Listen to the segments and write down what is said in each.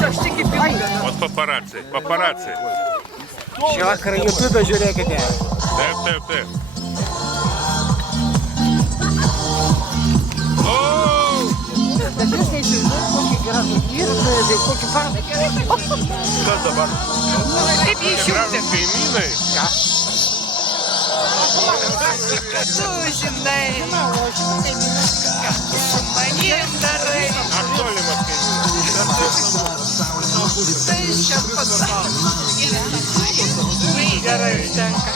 От папараці. Šį vakarą YouTube žiūrėkite. Taip. O! Bet jūs neįsivaizduojate, kokį gražų ir kokį fardą. Kas dabar? Kaip jį išjungti? Gražūs kaimynai. Kad tu žinai, ką tu su manim darai. Aš tolimas kaimynas. Tai čia pasaulis. Gerai užtenka.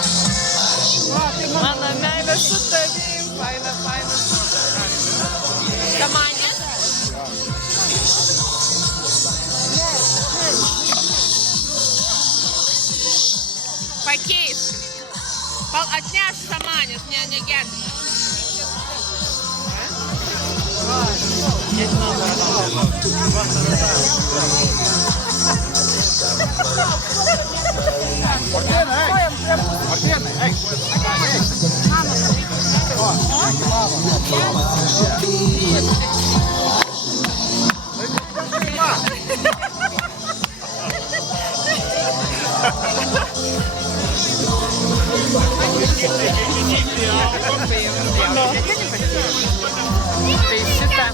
Mano meilė su tavim, faina. Kamanės? Pakeis. Atneš samanės, negerti. Tai šitą.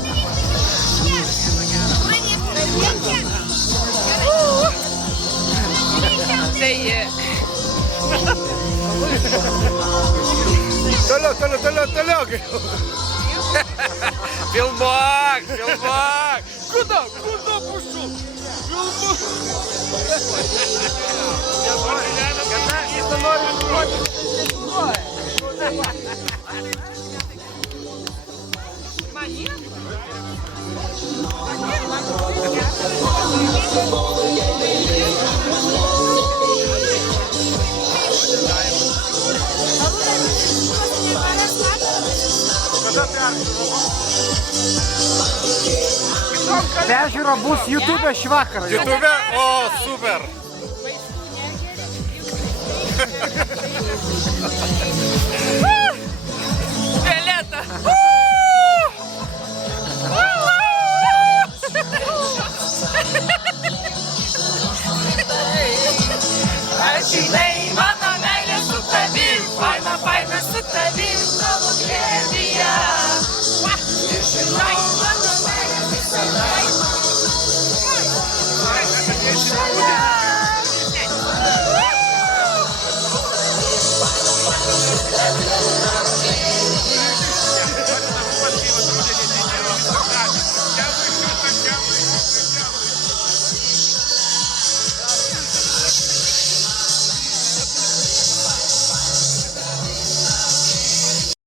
Tai Toliau. Filmuok. Куда пошел? Peržiūra bus YouTube šį vakarą. YouTube? O, super. Violeta.